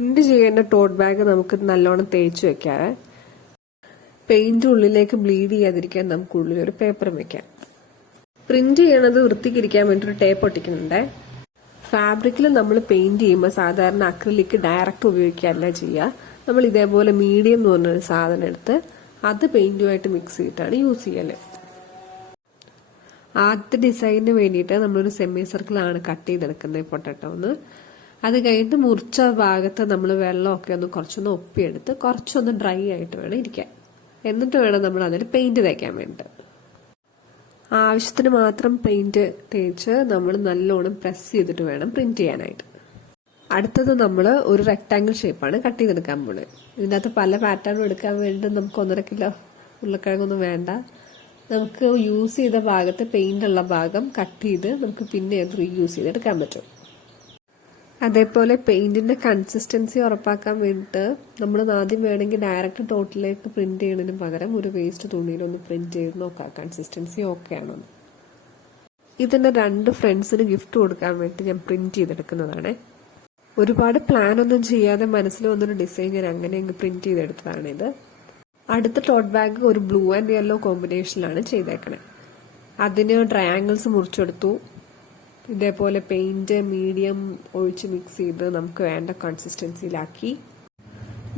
Print ചെയ്യേണ്ട taught bag നമുക്ക് നല്ലോണം തേച്ച് വെക്കാതെ പെയിന്റ് ഉള്ളിലേക്ക് ബ്ലീഡ് ചെയ്യാതിരിക്കാൻ നമുക്ക് ഉള്ളിൽ ഒരു പേപ്പർ വെക്കാം. പ്രിന്റ് ചെയ്യണത് വൃത്തിക്കിരിക്കാൻ വേണ്ടി ഒരു ടേപ്പ് ഒട്ടിക്കുന്നുണ്ട്. ഫാബ്രിക്കിൽ നമ്മൾ പെയിന്റ് ചെയ്യുമ്പോൾ സാധാരണ അക്രിലിക് ഡയറക്റ്റ് ഉപയോഗിക്കുകയല്ല ചെയ്യുക. നമ്മൾ ഇതേപോലെ മീഡിയം എന്ന് പറഞ്ഞൊരു സാധനം എടുത്ത് അത് പെയിന്റുമായിട്ട് മിക്സ് ചെയ്തിട്ടാണ് യൂസ് ചെയ്യല്. ആദ്യത്തെ ഡിസൈനിന് വേണ്ടിയിട്ട് നമ്മളൊരു സെമി സർക്കിളാണ് കട്ട് ചെയ്തെടുക്കുന്നത് പൊട്ടറ്റോന്ന്. അത് കഴിഞ്ഞിട്ട് മുറിച്ച ഭാഗത്ത് നമ്മൾ വെള്ളമൊക്കെ ഒന്ന് കുറച്ചൊന്ന് ഒപ്പിയെടുത്ത് കുറച്ചൊന്ന് ഡ്രൈ ആയിട്ട് വേണം ഇരിക്കാൻ. എന്നിട്ട് വേണം നമ്മൾ അതിൽ പെയിന്റ് തേക്കാൻ വേണ്ടിയിട്ട്. ആവശ്യത്തിന് മാത്രം പെയിന്റ് തേച്ച് നമ്മൾ നല്ലോണം പ്രസ് ചെയ്തിട്ട് വേണം പ്രിന്റ് ചെയ്യാനായിട്ട്. അടുത്തത് നമ്മൾ ഒരു റെക്ടാങ്കിൾ ഷേപ്പാണ് കട്ട് ചെയ്തെടുക്കാൻ പോകുന്നത്. ഇതിൻ്റെ അകത്ത് പല പാറ്റേണും എടുക്കാൻ വേണ്ടി നമുക്ക് 1.5 കിലോ ഉരുളക്കിഴങ്ങൊന്നും വേണ്ട. നമുക്ക് യൂസ് ചെയ്ത ഭാഗത്ത് പെയിന്റ് ഉള്ള ഭാഗം കട്ട് ചെയ്ത് നമുക്ക് പിന്നെ അത് റീയൂസ് ചെയ്തെടുക്കാൻ പറ്റും. അതേപോലെ പെയിന്റിന്റെ കൺസിസ്റ്റൻസി ഉറപ്പാക്കാൻ വേണ്ടിയിട്ട് നമ്മൾ ആദ്യം വേണമെങ്കിൽ ഡയറക്റ്റ് ടോട്ടിലേക്ക് പ്രിന്റ് ചെയ്യുന്നതിന് പകരം ഒരു വേസ്റ്റ് തുണിയിലൊന്ന് പ്രിന്റ് ചെയ്ത് നോക്കാം കൺസിസ്റ്റൻസി ഓക്കെ ആണോ. ഇതിന്റെ 2 ഫ്രണ്ട്സിന് ഗിഫ്റ്റ് കൊടുക്കാൻ വേണ്ടി ഞാൻ പ്രിന്റ് ചെയ്തെടുക്കുന്നതാണ്. ഒരുപാട് പ്ലാൻ ഒന്നും ചെയ്യാതെ മനസ്സിൽ വന്നൊരു ഡിസൈൻ ഞാൻ അങ്ങനെ പ്രിന്റ് ചെയ്തെടുത്തതാണിത്. അടുത്ത ടോട്ട് ബാഗ് ഒരു ബ്ലൂ ആൻഡ് യെല്ലോ കോമ്പിനേഷനിലാണ് ചെയ്തേക്കണേ. അതിന് ട്രയാങ്കിൾസ് മുറിച്ചെടുത്തു. ഇതേപോലെ പെയിന്റ് മീഡിയം ഒഴിച്ച് മിക്സ് ചെയ്ത് നമുക്ക് വേണ്ട കൺസിസ്റ്റൻസിയിലാക്കി.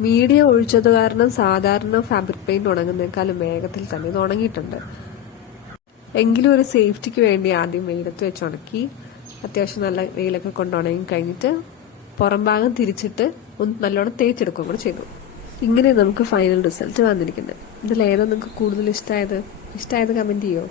മീഡിയം ഒഴിച്ചത് കാരണം സാധാരണ ഫാബ്രിക് പെയിന്റ് ഉണങ്ങുന്നേക്കാളും വേഗത്തിൽ തന്നെ ഇത് ഉണങ്ങിയിട്ടുണ്ട്. എങ്കിലും ഒരു സേഫ്റ്റിക്ക് വേണ്ടി ആദ്യം വെയിലത്ത് വെച്ച് ഉണക്കി. അത്യാവശ്യം നല്ല വെയിലൊക്കെ കൊണ്ട് ഉണങ്ങി കഴിഞ്ഞിട്ട് പുറം ഭാഗം തിരിച്ചിട്ട് ഒന്ന് നല്ലോണം തേച്ചെടുക്കുകയും കൂടെ ചെയ്തു. ഇങ്ങനെ നമുക്ക് ഫൈനൽ റിസൾട്ട് വന്നിരിക്കുന്നത്. ഇതിലേതാ നിങ്ങൾക്ക് കൂടുതൽ ഇഷ്ടമായത് കമന്റ് ചെയ്യോ?